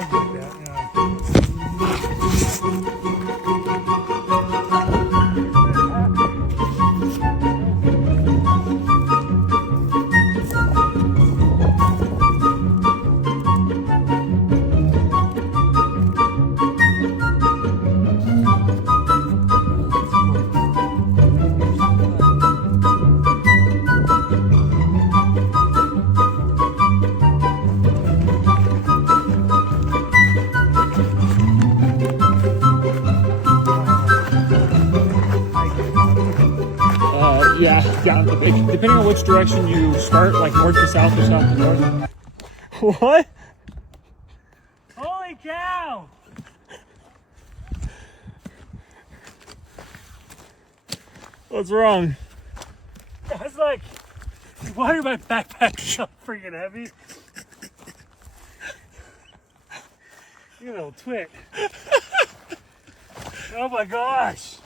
something like that, yeah. Yeah, down the big. Depending on which direction you start, like north to south or south to north. What? Holy cow! What's wrong? I was like, why are my backpacks so freaking heavy? You little twit. Oh my gosh.